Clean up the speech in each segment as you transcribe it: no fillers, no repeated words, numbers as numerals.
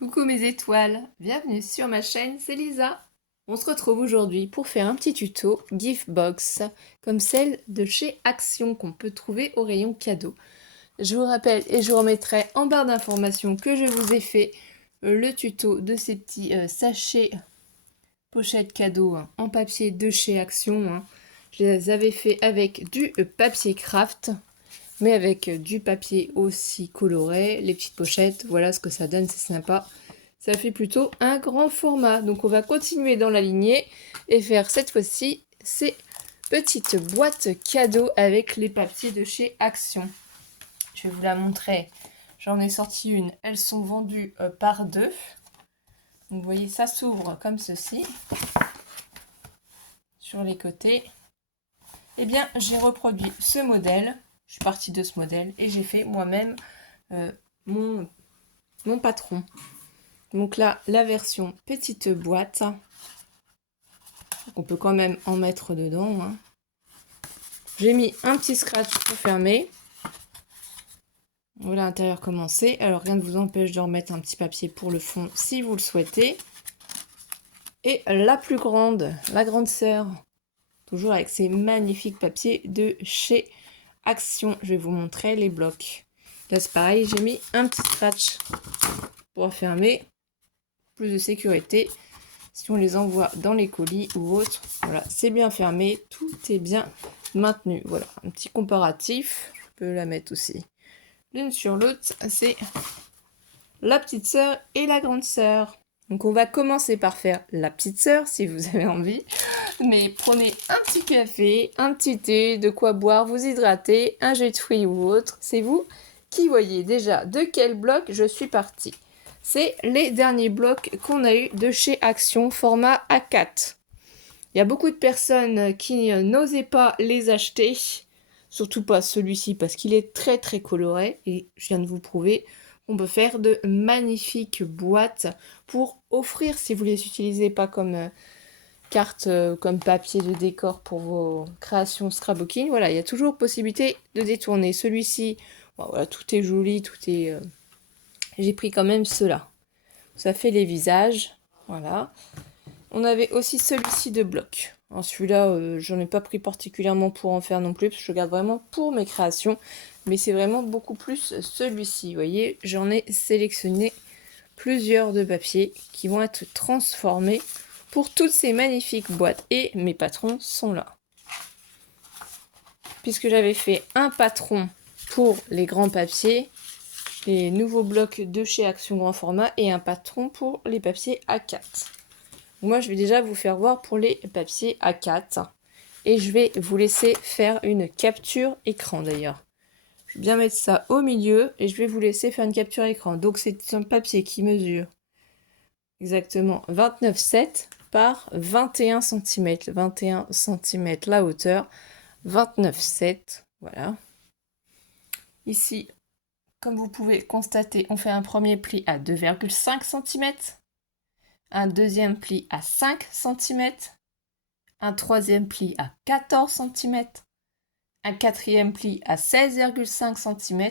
Coucou mes étoiles, bienvenue sur ma chaîne, c'est Lisa. On se retrouve aujourd'hui pour faire un petit tuto gift box, comme celle de chez Action qu'on peut trouver au rayon cadeau. Je vous rappelle et je vous remettrai en barre d'informations que je vous ai fait le tuto de ces petits sachets pochettes cadeaux en papier de chez Action. Je les avais fait avec du papier craft, mais avec du papier aussi coloré, les petites pochettes, voilà ce que ça donne, c'est sympa. Ça fait plutôt un grand format. Donc on va continuer dans la lignée et faire cette fois-ci ces petites boîtes cadeaux avec les papiers de chez Action. Je vais vous la montrer. J'en ai sorti une. Elles sont vendues par deux. Donc vous voyez, ça s'ouvre comme ceci. Sur les côtés. Eh bien, j'ai reproduit ce modèle. Je suis partie de ce modèle et j'ai fait moi-même mon patron. Donc là, la version petite boîte. On peut quand même en mettre dedans. J'ai mis un petit scratch pour fermer. Voilà l'intérieur commencé. Alors rien ne vous empêche de remettre un petit papier pour le fond si vous le souhaitez. Et la plus grande, la grande sœur, toujours avec ces magnifiques papiers de chez Action. Je vais vous montrer les blocs. Là c'est pareil, j'ai mis un petit scratch pour fermer. Plus de sécurité si on les envoie dans les colis ou autres. Voilà, c'est bien fermé, tout est bien maintenu. Voilà, un petit comparatif. Je peux la mettre aussi l'une sur l'autre. C'est la petite sœur et la grande sœur. Donc on va commencer par faire la petite sœur si vous avez envie. Mais prenez un petit café, un petit thé, de quoi boire, vous hydrater, un jus de fruits ou autre. C'est vous qui voyez déjà de quel bloc je suis partie. C'est les derniers blocs qu'on a eu de chez Action, format A4. Il y a beaucoup de personnes qui n'osaient pas les acheter, surtout pas celui-ci parce qu'il est très très coloré et je viens de vous prouver qu'on peut faire de magnifiques boîtes pour offrir si vous les utilisez pas comme carte, comme papier de décor pour vos créations scrapbooking. Voilà, il y a toujours possibilité de détourner. Celui-ci, bon, voilà, tout est joli, tout est... J'ai pris quand même ceux-là. Ça fait les visages, voilà. On avait aussi celui-ci de bloc. Alors celui-là, j'en ai pas pris particulièrement pour en faire non plus, parce que je garde vraiment pour mes créations. Mais c'est vraiment beaucoup plus celui-ci. Vous voyez, j'en ai sélectionné plusieurs de papiers qui vont être transformés pour toutes ces magnifiques boîtes. Et mes patrons sont là. Puisque j'avais fait un patron pour les grands papiers, les nouveaux blocs de chez Action Grand Format, et un patron pour les papiers A4. Moi, je vais déjà vous faire voir pour les papiers A4. Et je vais vous laisser faire une capture écran d'ailleurs. Je vais bien mettre ça au milieu et je vais vous laisser faire une capture écran. Donc, c'est un papier qui mesure exactement 29,7 par 21 cm. 21 cm la hauteur, 29,7. Voilà. Ici, comme vous pouvez constater, on fait un premier pli à 2,5 cm. Un deuxième pli à 5 cm. Un troisième pli à 14 cm, un quatrième pli à 16,5 cm,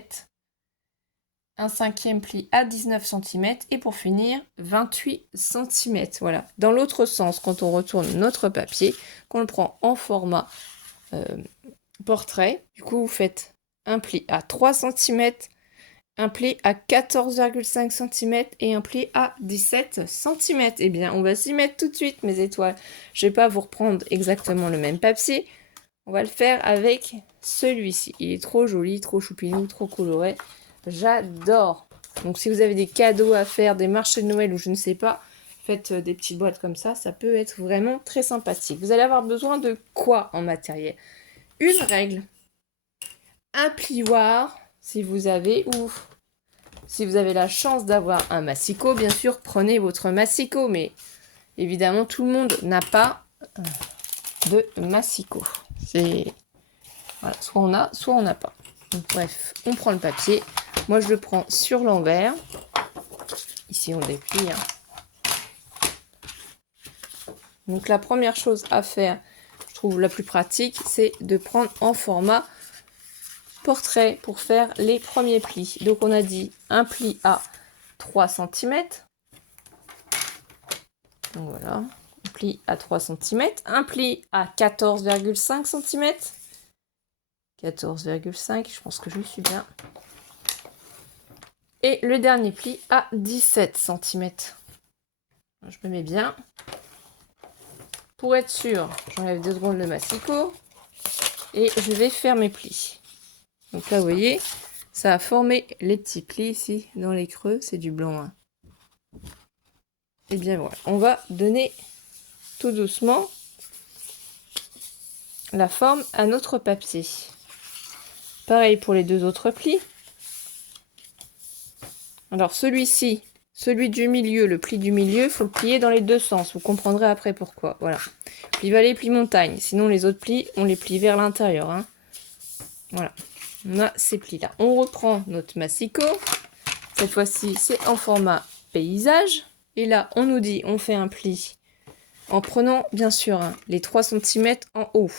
un cinquième pli à 19 cm et pour finir 28 cm. Voilà. Dans l'autre sens, quand on retourne notre papier, qu'on le prend en format portrait, du coup vous faites un pli à 3 cm, un pli à 14,5 cm et un pli à 17 cm. Eh bien, on va s'y mettre tout de suite, mes étoiles. Je ne vais pas vous reprendre exactement le même papier. On va le faire avec celui-ci. Il est trop joli, trop choupinou, trop coloré. J'adore. Donc, si vous avez des cadeaux à faire, des marchés de Noël ou je ne sais pas, faites des petites boîtes comme ça. Ça peut être vraiment très sympathique. Vous allez avoir besoin de quoi en matériel? Une règle, un plioir, si vous avez, ou si vous avez la chance d'avoir un massicot, bien sûr, prenez votre massicot. Mais évidemment, tout le monde n'a pas de massicot. C'est... Voilà, soit on a, soit on n'a pas. Donc, bref, on prend le papier. Moi, je le prends sur l'envers. Ici, on déplie. Donc, la première chose à faire, je trouve la plus pratique, c'est de prendre en format portrait pour faire les premiers plis. Donc, on a dit un pli à 3 cm. Donc voilà, un pli à 3 cm, un pli à 14,5 cm. 14,5, je pense que je suis bien. Et le dernier pli à 17 cm. Je me mets bien. Pour être sûr, j'enlève 2 secondes le massicot. Et je vais faire mes plis. Donc là, vous voyez, ça a formé les petits plis ici, dans les creux. C'est du blanc. Hein. Et bien voilà, on va donner tout doucement la forme à notre papier. Pareil pour les 2 autres plis. Alors celui-ci, celui du milieu, le pli du milieu, il faut le plier dans les 2 sens. Vous comprendrez après pourquoi. Voilà. Pli vallée, pli montagne. Sinon les autres plis, on les plie vers l'intérieur. Hein. Voilà. On a ces plis-là. On reprend notre massicot. Cette fois-ci, c'est en format paysage. Et là, on nous dit, on fait un pli en prenant, bien sûr, hein, les 3 cm en haut.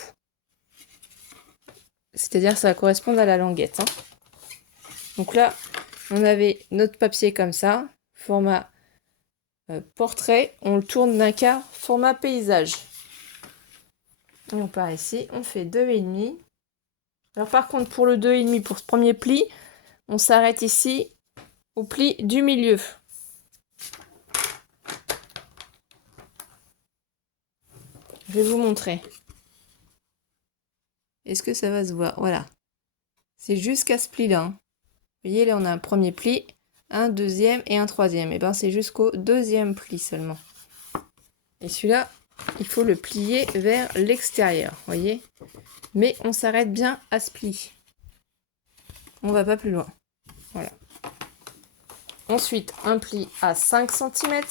C'est-à-dire que ça va correspondre à la languette. Hein. Donc là, on avait notre papier comme ça, format portrait. On le tourne d'un quart, format paysage. Et on part ici, on fait 2,5. Alors par contre, pour le 2,5, pour ce premier pli, on s'arrête ici au pli du milieu. Je vais vous montrer. Est-ce que ça va se voir? Voilà. C'est jusqu'à ce pli-là. Hein. Vous voyez, là, on a un premier pli, un deuxième et un troisième. Et bien, c'est jusqu'au deuxième pli seulement. Et celui-là, il faut le plier vers l'extérieur, vous voyez. Mais on s'arrête bien à ce pli. On va pas plus loin. Voilà. Ensuite, un pli à 5 cm.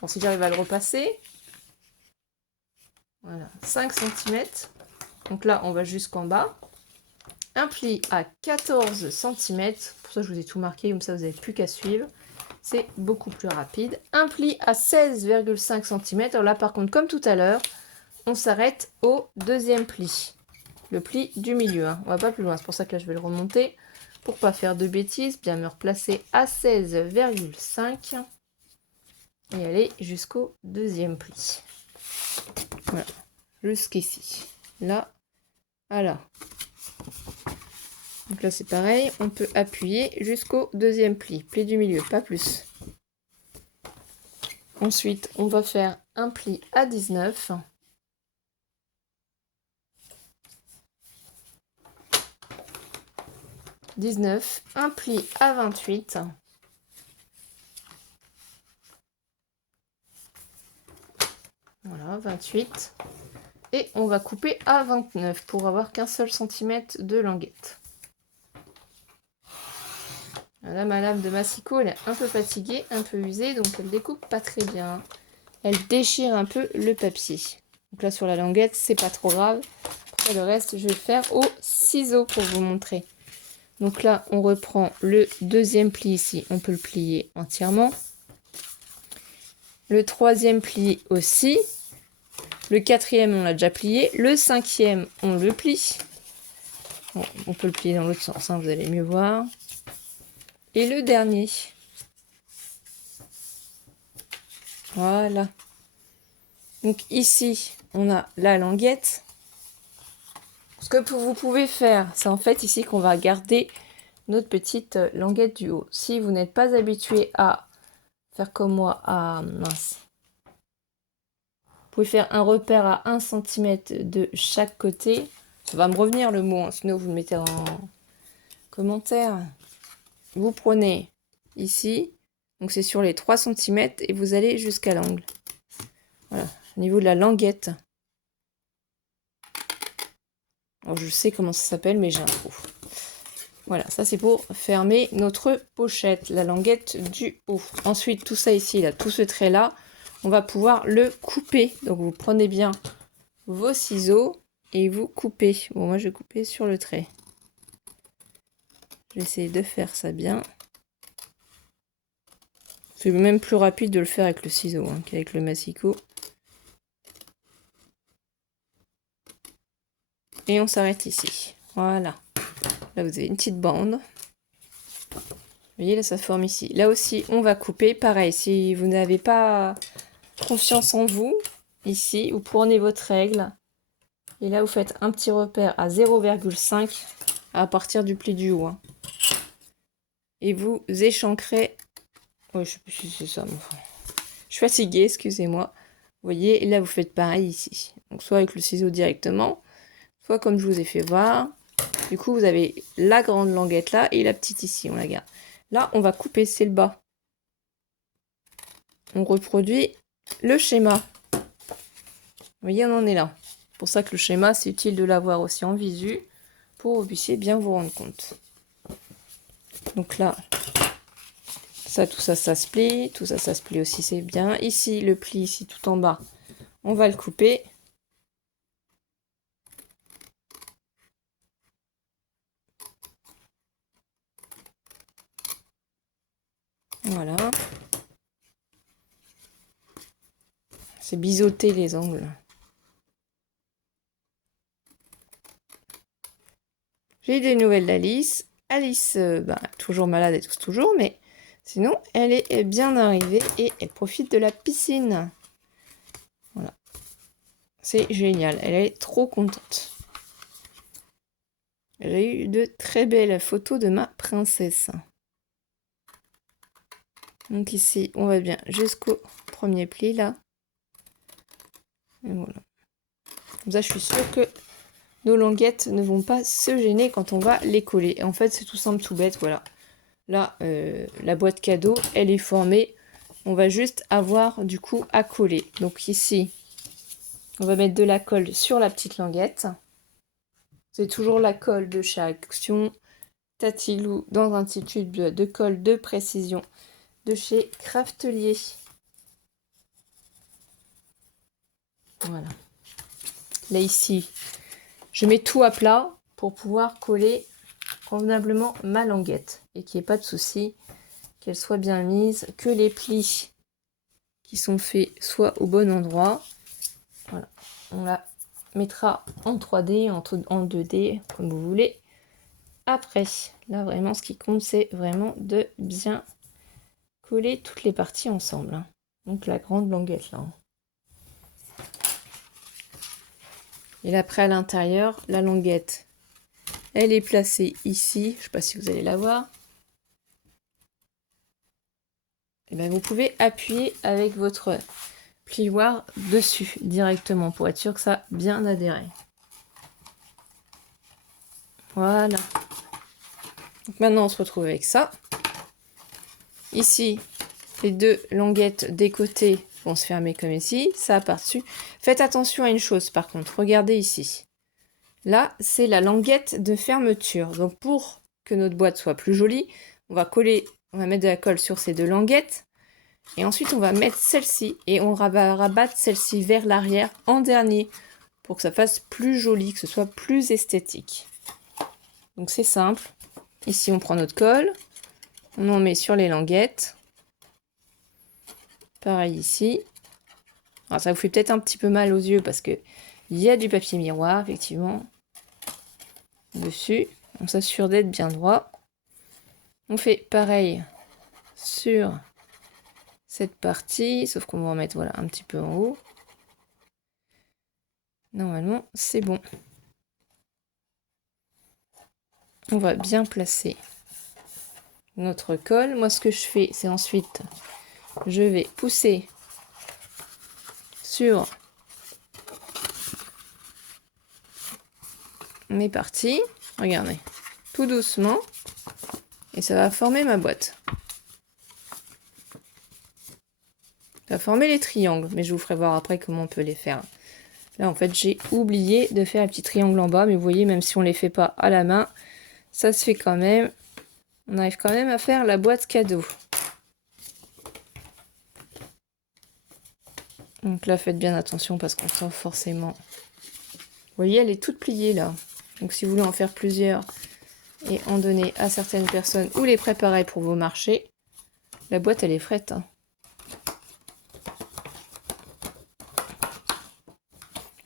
Bon, si j'arrive à le repasser. Voilà, 5 cm. Donc là, on va jusqu'en bas. Un pli à 14 cm. Pour ça, je vous ai tout marqué, comme ça, vous n'avez plus qu'à suivre. C'est beaucoup plus rapide. Un pli à 16,5 cm. Alors là, par contre, comme tout à l'heure, on s'arrête au deuxième pli. Le pli du milieu. Hein. On va pas plus loin. C'est pour ça que là, je vais le remonter. Pour pas faire de bêtises, bien me replacer à 16,5 et aller jusqu'au deuxième pli. Voilà. Jusqu'ici. Là, voilà. Donc là, c'est pareil. On peut appuyer jusqu'au deuxième pli. Pli du milieu, pas plus. Ensuite, on va faire un pli à 19. Un pli à 28. Voilà, 28. Et on va couper à 29 pour avoir qu'un seul centimètre de languette. Là, ma lame de massicot, elle est un peu fatiguée, un peu usée, donc elle découpe pas très bien. Elle déchire un peu le papier. Donc là, sur la languette, c'est pas trop grave. Après, le reste, je vais le faire au ciseau pour vous montrer. Donc là, on reprend le deuxième pli ici. On peut le plier entièrement. Le troisième pli aussi. Le quatrième, on l'a déjà plié. Le cinquième, on le plie. Bon, on peut le plier dans l'autre sens, hein, vous allez mieux voir. Et le dernier. Voilà. Donc ici, on a la languette. Ce que vous pouvez faire, c'est en fait ici qu'on va garder notre petite languette du haut. Si vous n'êtes pas habitué à faire comme moi, mince. Vous pouvez faire un repère à 1 cm de chaque côté. Ça va me revenir le mot, hein, sinon vous le mettez en commentaire. Vous prenez ici, donc c'est sur les 3 cm et vous allez jusqu'à l'angle. Voilà, au niveau de la languette. Alors je sais comment ça s'appelle, mais j'ai un trou. Voilà, ça c'est pour fermer notre pochette, la languette du haut. Ensuite, tout ça ici, là, tout ce trait-là, on va pouvoir le couper. Donc vous prenez bien vos ciseaux et vous coupez. Bon, moi je vais couper sur le trait. Je vais essayer de faire ça bien. C'est même plus rapide de le faire avec le ciseau hein, qu'avec le massicot. Et on s'arrête ici. Voilà. Là, vous avez une petite bande. Vous voyez, là, ça se forme ici. Là aussi, on va couper. Pareil, si vous n'avez pas confiance en vous. Ici, vous prenez votre règle. Et là, vous faites un petit repère à 0,5 à partir du pli du haut. Hein. Et vous échancrez... Ouais, je sais plus si c'est ça. Je suis fatiguée, excusez-moi. Vous voyez, et là, vous faites pareil ici. Donc, soit avec le ciseau directement, soit comme je vous ai fait voir. Du coup, vous avez la grande languette là et la petite ici, on la garde. Là, on va couper, c'est le bas. On reproduit le schéma. Vous voyez, on en est là. C'est pour ça que le schéma, c'est utile de l'avoir aussi en visu pour que vous puissiez bien vous rendre compte. Donc là, ça, tout ça, ça se plie. Tout ça, ça se plie aussi, c'est bien. Ici, le pli, ici, tout en bas, on va le couper. Voilà. C'est biseauter les angles. J'ai des nouvelles d'Alice. Alice, toujours malade et tous toujours, mais sinon, elle est bien arrivée et elle profite de la piscine. Voilà. C'est génial. Elle est trop contente. J'ai eu de très belles photos de ma princesse. Donc ici, on va bien jusqu'au premier pli, là. Et voilà. Comme ça, je suis sûre que nos languettes ne vont pas se gêner quand on va les coller. Et en fait, c'est tout simple, tout bête, voilà. Là, la boîte cadeau, elle est formée. On va juste avoir, du coup, à coller. Donc ici, on va mettre de la colle sur la petite languette. C'est toujours la colle de chez Action Tatilou dans un petit tube de colle de précision de chez Craftelier. Voilà. Là, ici, je mets tout à plat pour pouvoir coller convenablement ma languette et qu'il n'y ait pas de souci, qu'elle soit bien mise, que les plis qui sont faits soient au bon endroit. Voilà. On la mettra en 3D, en 2D, comme vous voulez. Après, là, vraiment, ce qui compte, c'est vraiment de bien coller toutes les parties ensemble. Hein. Donc, la grande languette, là. Hein. Et là, après, à l'intérieur, la languette, elle est placée ici. Je ne sais pas si vous allez la voir. Et bien, vous pouvez appuyer avec votre plioir dessus directement pour être sûr que ça a bien adhéré. Voilà. Donc maintenant, on se retrouve avec ça. Ici, les deux languettes des côtés vont se fermer comme ici. Ça par-dessus. Faites attention à une chose, par contre. Regardez ici. Là, c'est la languette de fermeture. Donc, pour que notre boîte soit plus jolie, on va mettre de la colle sur ces deux languettes. Et ensuite, on va mettre celle-ci et on va rabattre celle-ci vers l'arrière en dernier pour que ça fasse plus joli, que ce soit plus esthétique. Donc, c'est simple. Ici, on prend notre colle. On en met sur les languettes. Pareil ici. Alors, ça vous fait peut-être un petit peu mal aux yeux parce qu'il y a du papier miroir, effectivement, dessus. On s'assure d'être bien droit. On fait pareil sur cette partie, sauf qu'on va en mettre voilà, un petit peu en haut. Normalement, c'est bon. On va bien placer notre colle. Moi, ce que je fais, c'est ensuite, je vais pousser sur mes parties. Regardez, tout doucement. Et ça va former ma boîte. Ça va former les triangles, mais je vous ferai voir après comment on peut les faire. Là, en fait, j'ai oublié de faire un petit triangle en bas, mais vous voyez, même si on ne les fait pas à la main, ça se fait quand même. On arrive quand même à faire la boîte cadeau. Donc là, faites bien attention parce qu'on sent forcément... Vous voyez, elle est toute pliée là. Donc si vous voulez en faire plusieurs et en donner à certaines personnes ou les préparer pour vos marchés, la boîte, elle est frette. Hein.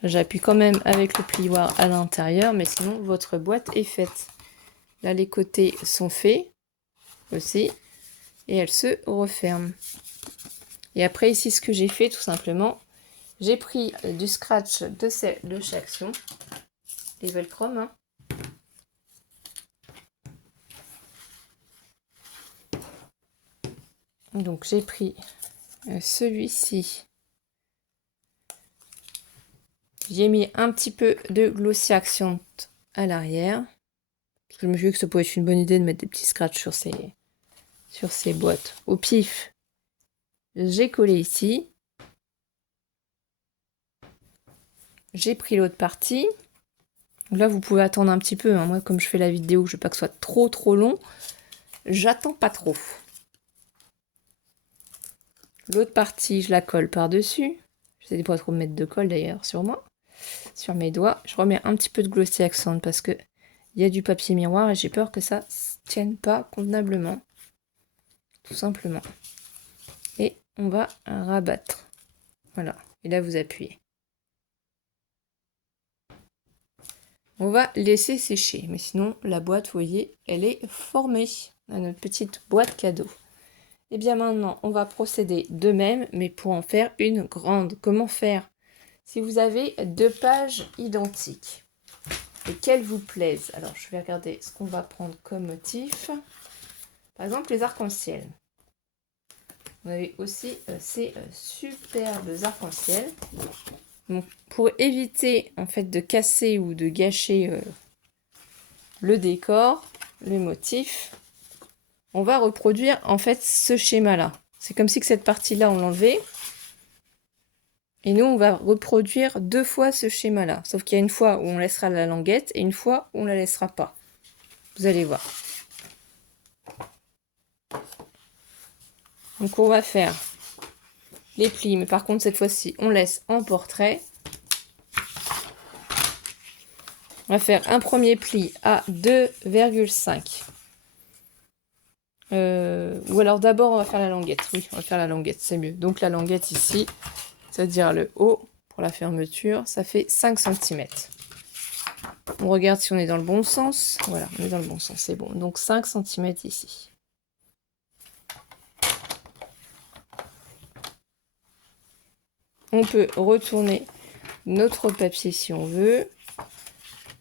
J'appuie quand même avec le plioir à l'intérieur, mais sinon, votre boîte est faite. Là, les côtés sont faits aussi et elle se referme. Et après ici, ce que j'ai fait tout simplement, j'ai pris du scratch de chez Action, les Velcrom, hein. Donc j'ai pris celui-ci. J'ai mis un petit peu de Glossy Accent à l'arrière. Je me suis dit que ça pouvait être une bonne idée de mettre des petits scratchs sur ces boîtes. Au pif, j'ai collé ici. J'ai pris l'autre partie. Là, vous pouvez attendre un petit peu, hein. Moi, comme je fais la vidéo, je veux pas que ce soit trop long. J'attends pas trop. L'autre partie, je la colle par-dessus. J'essaie de pas trop mettre de colle d'ailleurs sur moi, sur mes doigts. Je remets un petit peu de Glossy Accent parce que il y a du papier miroir et j'ai peur que ça ne tienne pas convenablement. Tout simplement. Et on va rabattre. Voilà. Et là, vous appuyez. On va laisser sécher. Mais sinon, la boîte, vous voyez, elle est formée à notre petite boîte cadeau. Et bien maintenant, on va procéder de même, mais pour en faire une grande. Comment faire? Si vous avez 2 pages identiques et qu'elles vous plaisent, alors je vais regarder ce qu'on va prendre comme motif. Par exemple, les arcs-en-ciel. Vous avez aussi ces superbes arcs-en-ciel. Donc, pour éviter en fait de casser ou de gâcher le décor, le motif, on va reproduire en fait ce schéma-là. C'est comme si que cette partie-là, on l'enlevait. Et nous, on va reproduire 2 fois ce schéma-là. Sauf qu'il y a une fois où on laissera la languette et une fois où on la laissera pas. Vous allez voir. Donc on va faire les plis, mais par contre cette fois-ci, on laisse en portrait. On va faire un premier pli à 2,5. Ou alors d'abord on va faire la languette. Oui, on va faire la languette, c'est mieux. Donc la languette ici, c'est-à-dire le haut pour la fermeture, ça fait 5 cm. On regarde si on est dans le bon sens. Voilà, on est dans le bon sens, c'est bon. Donc 5 cm ici. On peut retourner notre papier si on veut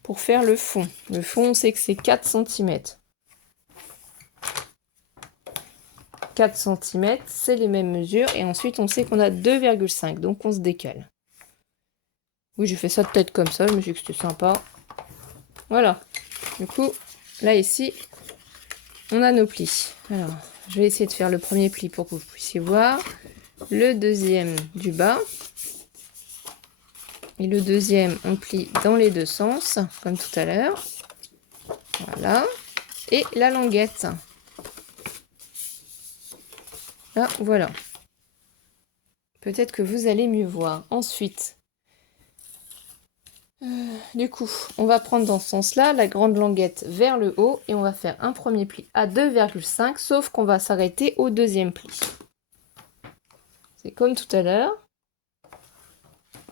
pour faire le fond. Le fond, on sait que c'est 4 cm. 4 cm, c'est les mêmes mesures. Et ensuite, on sait qu'on a 2,5. Donc, on se décale. Oui, j'ai fait ça de tête comme ça. Je me suis dit que c'était sympa. Voilà. Du coup, là, ici, on a nos plis. Alors, je vais essayer de faire le premier pli pour que vous puissiez voir. Le deuxième du bas. Et le deuxième, on plie dans les deux sens, comme tout à l'heure. Voilà. Et la languette. Là, voilà. Peut-être que vous allez mieux voir. Ensuite, du coup, on va prendre dans ce sens-là la grande languette vers le haut et on va faire un premier pli à 2,5, sauf qu'on va s'arrêter au deuxième pli. C'est comme tout à l'heure.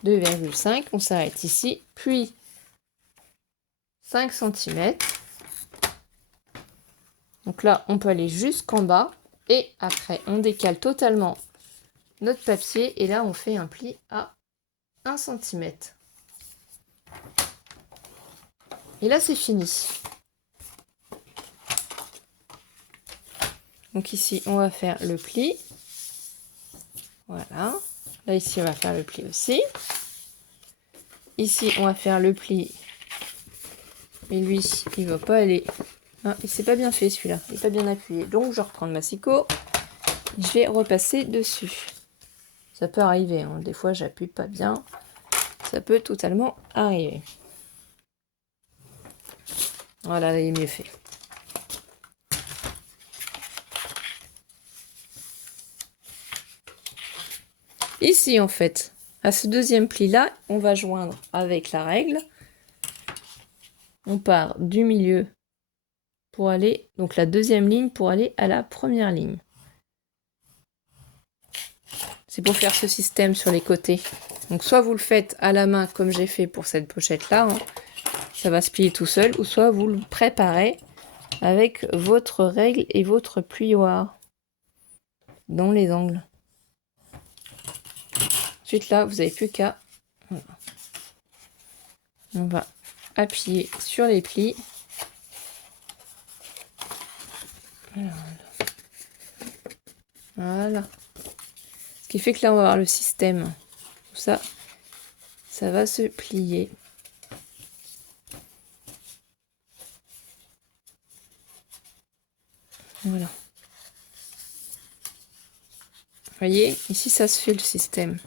2,5, on s'arrête ici, puis 5 cm. Donc là, on peut aller jusqu'en bas et après, on décale totalement notre papier et là, on fait un pli à 1 cm. Et là, c'est fini. Donc ici, on va faire le pli. Voilà. Là, ici, on va faire le pli aussi. Ici, on va faire le pli. Et lui, il va pas aller. Ah, il s'est pas bien fait celui-là. Il n'est pas bien appuyé. Donc, je reprends le massicot. Je vais repasser dessus. Ça peut arriver. Hein. Des fois, j'appuie pas bien. Ça peut totalement arriver. Voilà, là, il est mieux fait. Ici, en fait, à ce deuxième pli-là, on va joindre avec la règle. On part du milieu pour aller, donc la deuxième ligne pour aller à la première ligne. C'est pour faire ce système sur les côtés. Donc soit vous le faites à la main comme j'ai fait pour cette pochette-là, hein, ça va se plier tout seul, ou soit vous le préparez avec votre règle et votre plioir dans les angles. Ensuite, là, vous n'avez plus qu'à... Voilà. On va appuyer sur les plis. Voilà. Ce qui fait que là, on va avoir le système. Tout ça, ça va se plier. Voilà. Vous voyez, ici, ça se fait le système.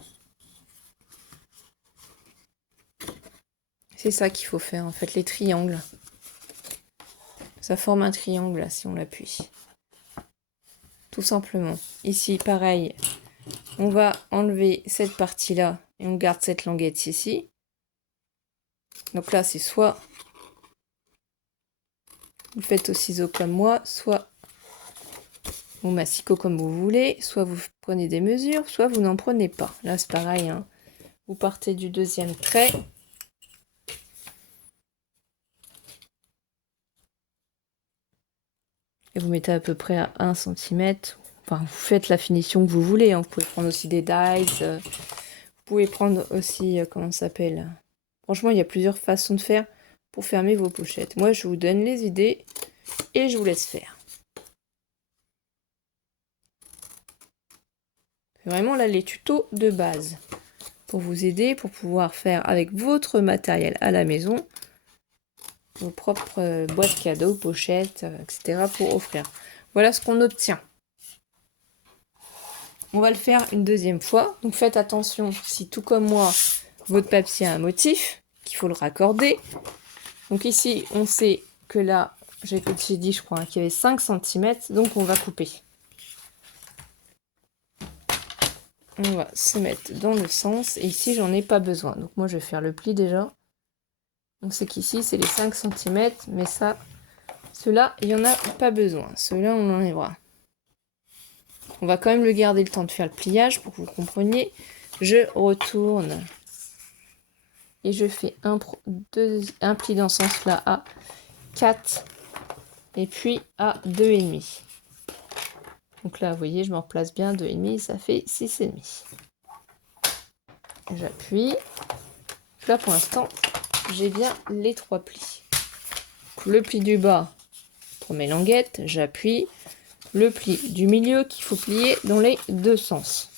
C'est ça qu'il faut faire, en fait, les triangles. Ça forme un triangle, là, si on l'appuie. Tout simplement. Ici, pareil, on va enlever cette partie-là et on garde cette languette ici. Donc là, c'est soit vous faites au ciseau comme moi, soit au massicot comme vous voulez, soit vous prenez des mesures, soit vous n'en prenez pas. Là, c'est pareil, hein. Vous partez du deuxième trait. Et vous mettez à peu près à 1 cm. Enfin, vous faites la finition que vous voulez, hein. Vous pouvez prendre aussi des dies. Vous pouvez prendre aussi, comment ça s'appelle? Franchement, il y a plusieurs façons de faire pour fermer vos pochettes. Moi, je vous donne les idées et je vous laisse faire. C'est vraiment là les tutos de base pour vous aider, pour pouvoir faire avec votre matériel à la maison vos propres boîtes cadeaux, pochettes, etc. pour offrir. Voilà ce qu'on obtient. On va le faire une deuxième fois. Donc faites attention, si tout comme moi, votre papier a un motif, qu'il faut le raccorder. Donc ici, on sait que là, j'ai dit, je crois, qu'il y avait 5 cm, donc on va couper. On va se mettre dans le sens, et ici, j'en ai pas besoin. Donc moi, je vais faire le pli déjà. On sait qu'ici, c'est les 5 cm, mais ça, ceux-là, il n'y en a pas besoin. Ceux-là, on enlèvera. On va quand même le garder le temps de faire le pliage pour que vous compreniez. Je retourne et je fais un pli dans ce sens-là à 4 et puis à 2,5. Donc là, vous voyez, je me replace bien, 2,5, ça fait 6,5. J'appuie. Là, pour l'instant, j'ai bien les 3 plis. Le pli du bas pour mes languettes, j'appuie. Le pli du milieu qu'il faut plier dans les deux sens.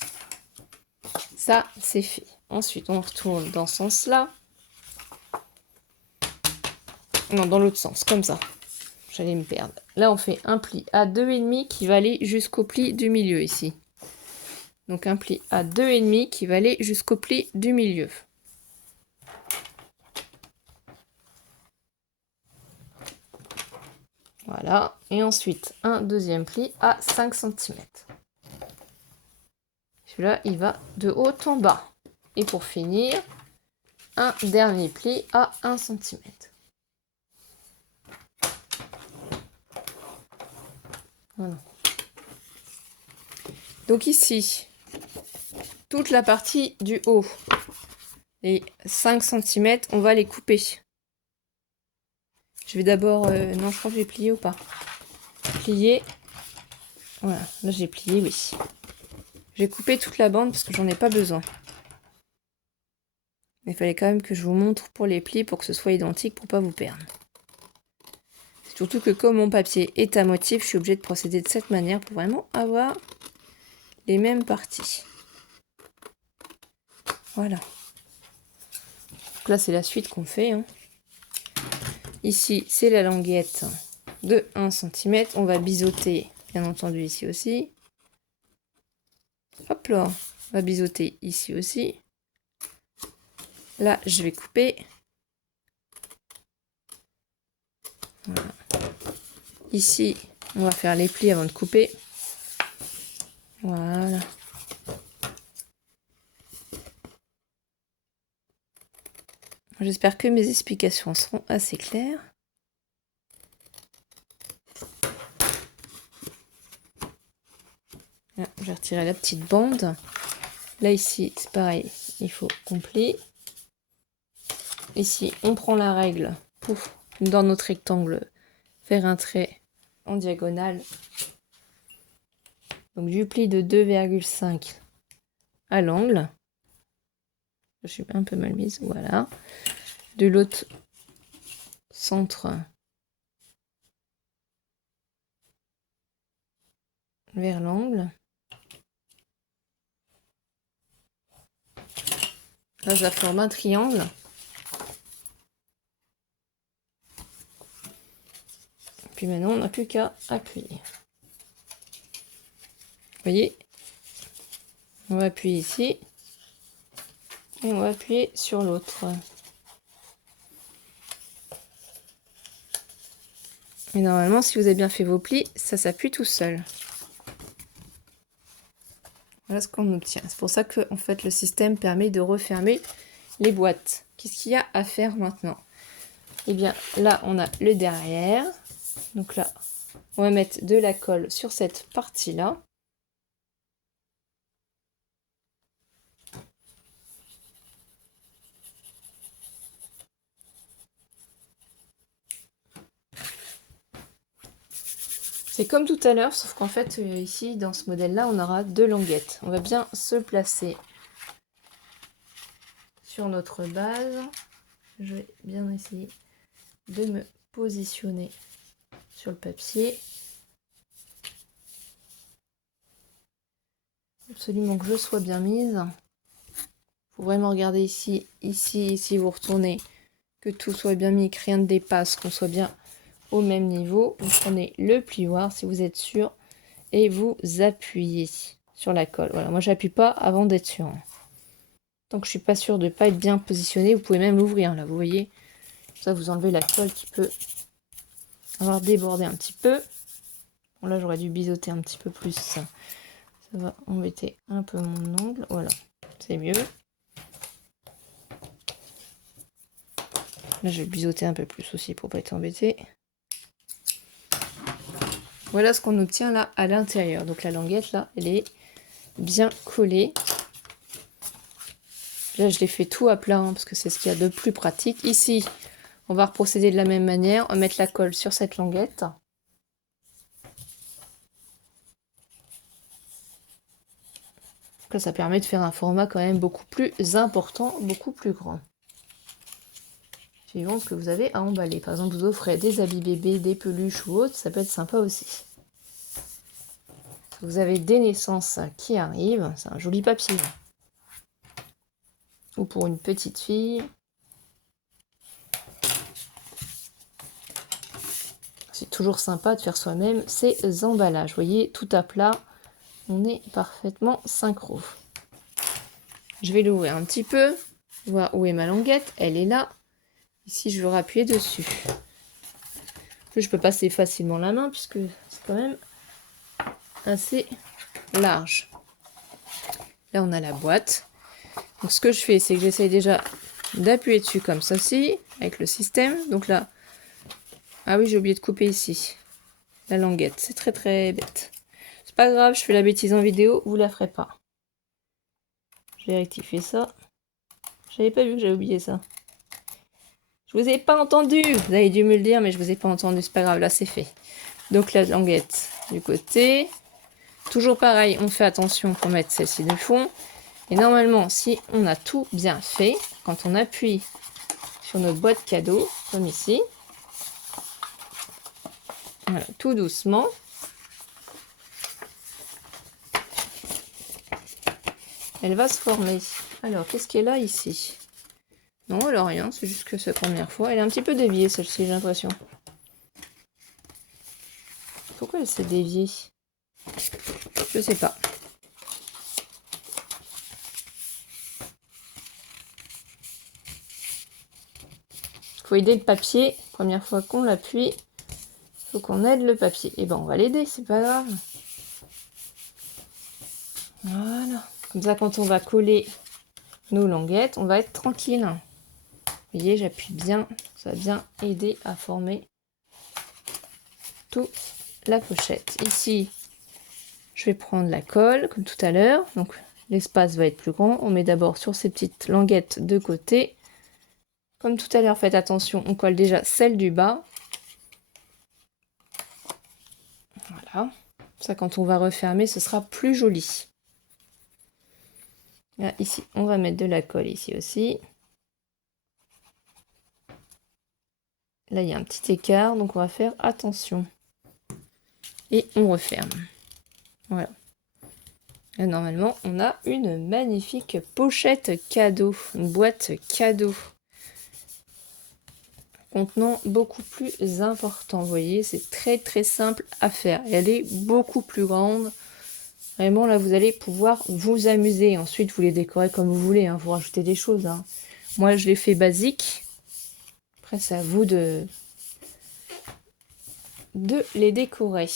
Ça, c'est fait. Ensuite, on retourne dans ce sens-là. Non, dans l'autre sens, comme ça. J'allais me perdre. Là, on fait un pli à 2,5 qui va aller jusqu'au pli du milieu ici. Donc un pli à 2,5 qui va aller jusqu'au pli du milieu. Voilà. Et ensuite, un deuxième pli à 5 cm. Celui-là, il va de haut en bas. Et pour finir, un dernier pli à 1 cm. Voilà. Donc ici, toute la partie du haut, les 5 cm, on va les couper. Je vais d'abord... non, je crois que j'ai plié ou pas. Plier. Voilà, là j'ai plié, oui. J'ai coupé toute la bande parce que j'en ai pas besoin. Mais il fallait quand même que je vous montre pour les plis pour que ce soit identique pour pas vous perdre. Surtout que comme mon papier est à motif, je suis obligée de procéder de cette manière pour vraiment avoir les mêmes parties. Voilà. Donc là c'est la suite qu'on fait. Hein. Ici c'est la languette de 1 cm. On va biseauter bien entendu ici aussi. Hop là, on va biseauter ici aussi. Là, je vais couper. Voilà. Ici, on va faire les plis avant de couper. Voilà. J'espère que mes explications seront assez claires. Là, je vais retirer la petite bande. Là, ici, c'est pareil. Il faut qu'on plie. Ici, on prend la règle pour, dans notre rectangle, faire un trait en diagonale. Donc, du pli de 2,5 à l'angle. Je suis un peu mal mise, voilà. De l'autre centre vers l'angle. Là, ça forme un triangle. Puis maintenant, on n'a plus qu'à appuyer. Vous voyez, on va appuyer ici. Et on va appuyer sur l'autre. Et normalement, si vous avez bien fait vos plis, ça s'appuie tout seul. Voilà ce qu'on obtient. C'est pour ça que en fait, le système permet de refermer les boîtes. Qu'est-ce qu'il y a à faire maintenant? Eh bien, là, on a le derrière. Donc là, on va mettre de la colle sur cette partie-là. C'est comme tout à l'heure, sauf qu'en fait, ici, dans ce modèle-là, on aura deux languettes. On va bien se placer sur notre base. Je vais bien essayer de me positionner sur le papier. Absolument que je sois bien mise. Il faut vraiment regarder ici, ici, vous retournez, que tout soit bien mis, que rien ne dépasse, qu'on soit bien au même niveau. Vous prenez le plioir si vous êtes sûr et vous appuyez sur la colle. Voilà, moi j'appuie pas avant d'être sûr. Tant que je suis pas sûre de ne pas être bien positionnée, vous pouvez même l'ouvrir là, vous voyez. Ça, vous enlevez la colle qui peut avoir débordé un petit peu. Bon, là j'aurais dû biseauter un petit peu plus. Ça va embêter un peu mon ongle. Voilà, c'est mieux. Là, je vais biseauter un peu plus aussi pour pas être embêté. Voilà ce qu'on obtient là à l'intérieur. Donc la languette là, elle est bien collée. Là, je l'ai fait tout à plat hein, parce que c'est ce qu'il y a de plus pratique. Ici, on va procéder de la même manière. On va mettre la colle sur cette languette. Là, ça permet de faire un format quand même beaucoup plus important, beaucoup plus grand. Suivant ce que vous avez à emballer. Par exemple, vous offrez des habits bébés, des peluches ou autres, ça peut être sympa aussi. Vous avez des naissances qui arrivent, c'est un joli papier. Ou pour une petite fille. C'est toujours sympa de faire soi-même ces emballages. Vous voyez, tout à plat, on est parfaitement synchro. Je vais l'ouvrir un petit peu, voir où est ma languette. Elle est là. Ici, je vais appuyer dessus. Je peux passer facilement la main puisque c'est quand même assez large. Là, on a la boîte. Donc, ce que je fais, c'est que j'essaye déjà d'appuyer dessus comme ceci, avec le système. Donc là, ah oui, j'ai oublié de couper ici la languette. C'est très très bête. C'est pas grave, je fais la bêtise en vidéo, vous la ferez pas. Je vais rectifier ça. J'avais pas vu que j'avais oublié ça. Je vous ai pas entendu. Vous avez dû me le dire, mais je vous ai pas entendu. C'est pas grave, là c'est fait. Donc la languette du côté. Toujours pareil, on fait attention pour mettre celle-ci de fond. Et normalement, si on a tout bien fait, quand on appuie sur notre boîte cadeau, comme ici, voilà, tout doucement, elle va se former. Alors, qu'est-ce qu'elle a ici? Non, elle a rien, c'est juste que c'est la première fois. Elle est un petit peu déviée, celle-ci, j'ai l'impression. Pourquoi elle s'est déviée? Je sais pas. Faut aider le papier. Première fois qu'on l'appuie, faut qu'on aide le papier. Et ben, on va l'aider, c'est pas grave. Voilà. Comme ça, quand on va coller nos languettes, on va être tranquille. Vous voyez, j'appuie bien. Ça va bien aider à former toute la pochette. Ici, je vais prendre la colle, comme tout à l'heure. Donc, l'espace va être plus grand. On met d'abord sur ces petites languettes de côté. Comme tout à l'heure, faites attention, on colle déjà celle du bas. Voilà. Ça, quand on va refermer, ce sera plus joli. Là, ici, on va mettre de la colle ici aussi. Là, il y a un petit écart, donc on va faire attention. Et on referme. Voilà. Là, normalement, on a une magnifique pochette cadeau, une boîte cadeau contenant beaucoup plus important. Vous voyez, c'est très très simple à faire. Et elle est beaucoup plus grande. Vraiment, là, vous allez pouvoir vous amuser. Ensuite, vous les décorez comme vous voulez. Hein. Vous rajoutez des choses. Hein. Moi, je l'ai fait basique. Après, c'est à vous de les décorer.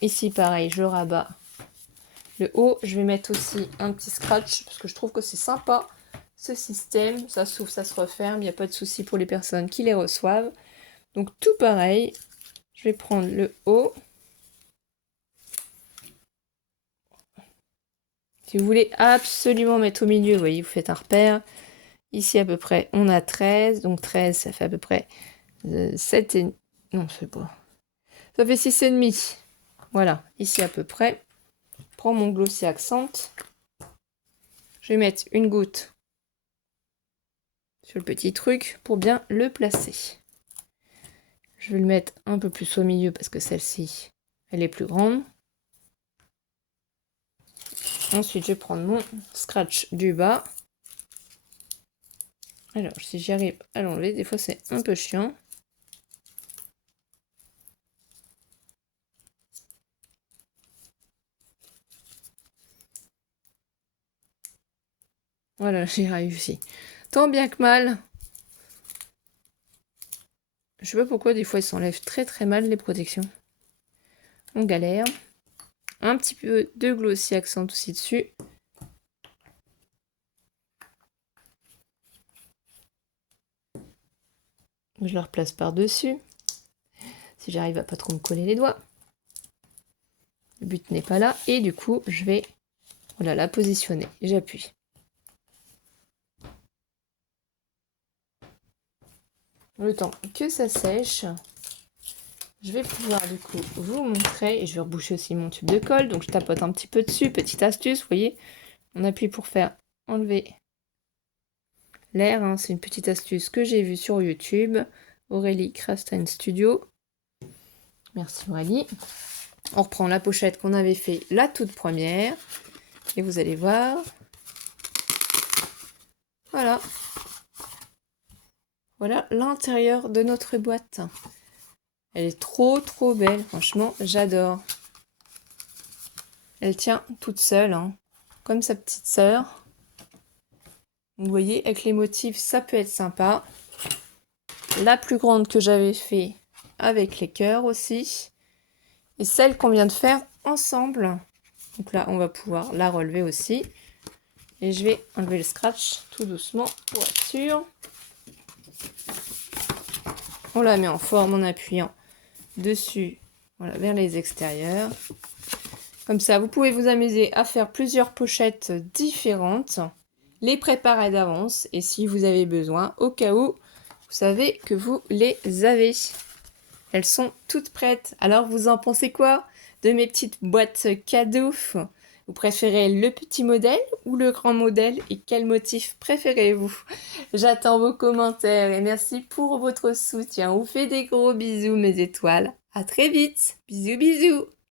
Ici, pareil, je rabats le haut. Je vais mettre aussi un petit scratch parce que je trouve que c'est sympa ce système. Ça s'ouvre, ça se referme. Il n'y a pas de souci pour les personnes qui les reçoivent. Donc, tout pareil. Je vais prendre le haut. Si vous voulez absolument mettre au milieu, vous voyez, vous faites un repère. Ici, à peu près, on a 13. Donc, 13, ça fait à peu près 7 et... Non, c'est pas... Ça fait 6,5. Voilà, ici à peu près. Je prends mon Glossy Accent. Je vais mettre une goutte sur le petit truc pour bien le placer. Je vais le mettre un peu plus au milieu parce que celle-ci, elle est plus grande. Ensuite, je vais prendre mon scratch du bas. Alors, si j'y arrive à l'enlever, des fois c'est un peu chiant. Voilà, j'y réussi. Tant bien que mal. Je sais pas pourquoi, des fois, ils s'enlèvent très très mal les protections. On galère. Un petit peu de Glossy Accent aussi dessus. Je le replace par-dessus. Si j'arrive à pas trop me coller les doigts. Le but n'est pas là. Et du coup, je vais voilà, la positionner. J'appuie. Le temps que ça sèche, je vais pouvoir du coup vous montrer. Et je vais reboucher aussi mon tube de colle. Donc je tapote un petit peu dessus. Petite astuce, vous voyez. On appuie pour faire enlever l'air. Hein. C'est une petite astuce que j'ai vue sur YouTube. Aurélie Craft Studio. Merci Aurélie. On reprend la pochette qu'on avait fait la toute première. Et vous allez voir. Voilà. Voilà l'intérieur de notre boîte. Elle est trop trop belle. Franchement, j'adore. Elle tient toute seule. Hein, comme sa petite sœur. Vous voyez, avec les motifs, ça peut être sympa. La plus grande que j'avais fait avec les cœurs aussi. Et celle qu'on vient de faire ensemble. Donc là, on va pouvoir la relever aussi. Et je vais enlever le scratch tout doucement pour être sûr. On la met en forme en appuyant dessus, voilà, vers les extérieurs. Comme ça, vous pouvez vous amuser à faire plusieurs pochettes différentes. Les préparer d'avance. Et si vous avez besoin, au cas où, vous savez que vous les avez. Elles sont toutes prêtes. Alors, vous en pensez quoi de mes petites boîtes cadeaux? Vous préférez le petit modèle ou le grand modèle? Et quel motif préférez-vous? J'attends vos commentaires et merci pour votre soutien. On vous fait des gros bisous mes étoiles. À très vite. Bisous bisous.